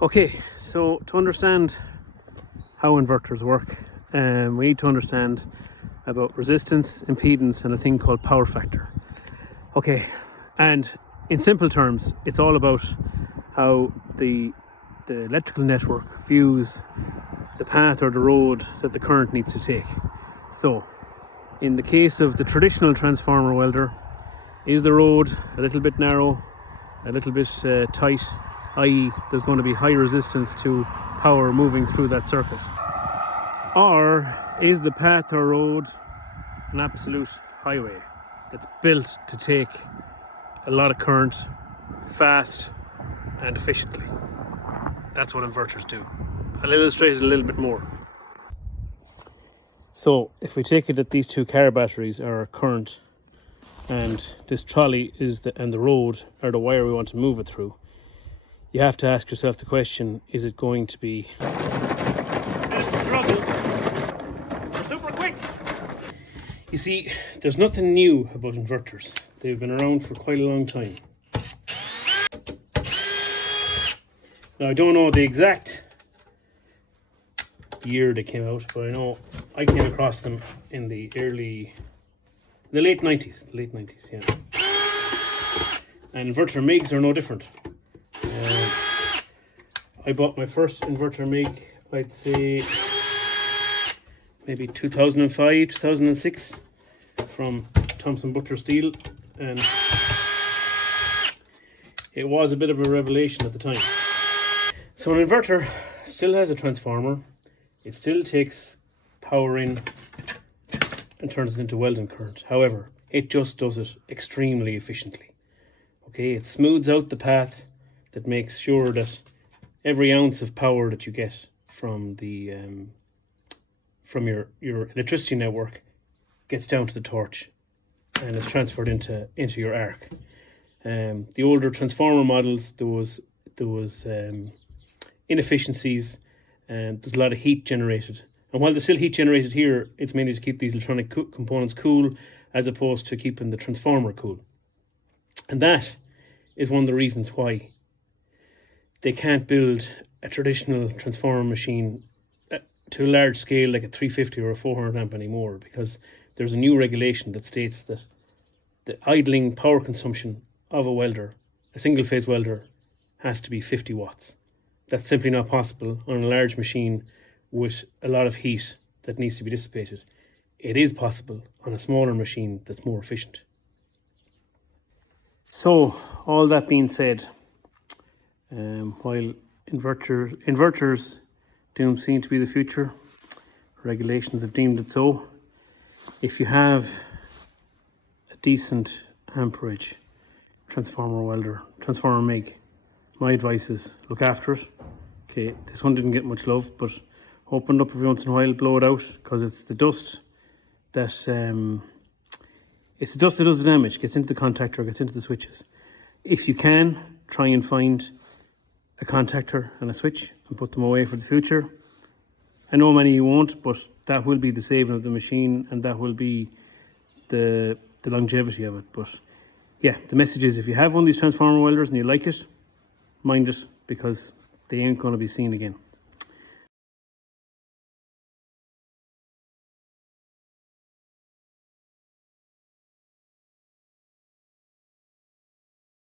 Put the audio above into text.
Okay, so to understand how inverters work, we need to understand about resistance, impedance, and a thing called power factor. Okay, and in simple terms, it's all about how the electrical network views the path or the road that the current needs to take. So, in the case of the traditional transformer welder, is the road a little bit narrow, a little bit tight, i.e. there's going to be high resistance to power moving through that circuit? Or is the path or road an absolute highway that's built to take a lot of current fast and efficiently? That's what inverters do. I'll illustrate it a little bit more. So if we take it that these two car batteries are current and this trolley and the road are the wire we want to move it through, you have to ask yourself the question, is it going to be super quick? You see, there's nothing new about inverters. They've been around for quite a long time. Now I don't know the exact year they came out, but I know I came across them in the late 90s, yeah. And inverter MIGs are no different. I bought my first inverter MIG, I'd say maybe 2005, 2006 from Thomson Butler Steel, and it was a bit of a revelation at the time. So an inverter still has a transformer. It still takes power in and turns it into welding current. However, it just does it extremely efficiently. Okay, it smooths out the path that makes sure that every ounce of power that you get from the from your electricity network gets down to the torch and is transferred into your arc. The older transformer models, there was inefficiencies, and there's a lot of heat generated. And while there's still heat generated here, it's mainly to keep these electronic components cool as opposed to keeping the transformer cool. And that is one of the reasons why they can't build a traditional transformer machine to a large scale like a 350 or a 400 amp anymore, because there's a new regulation that states that the idling power consumption of a welder, a single phase welder, has to be 50 watts. That's simply not possible on a large machine with a lot of heat that needs to be dissipated. It is possible on a smaller machine that's more efficient. So, all that being said, while inverters do seem to be the future, regulations have deemed it so. If you have a decent amperage transformer welder, transformer MIG, my advice is look after it. Okay, this one didn't get much love, but open it up every once in a while, blow it out, because it's the dust that does the damage, gets into the contactor, gets into the switches. If you can, try and find a contactor and a switch and put them away for the future. I know many you won't, but that will be the saving of the machine, and that will be the longevity of it. But yeah, the message is, if you have one of these transformer welders and you like it, mind it, because they ain't going to be seen again.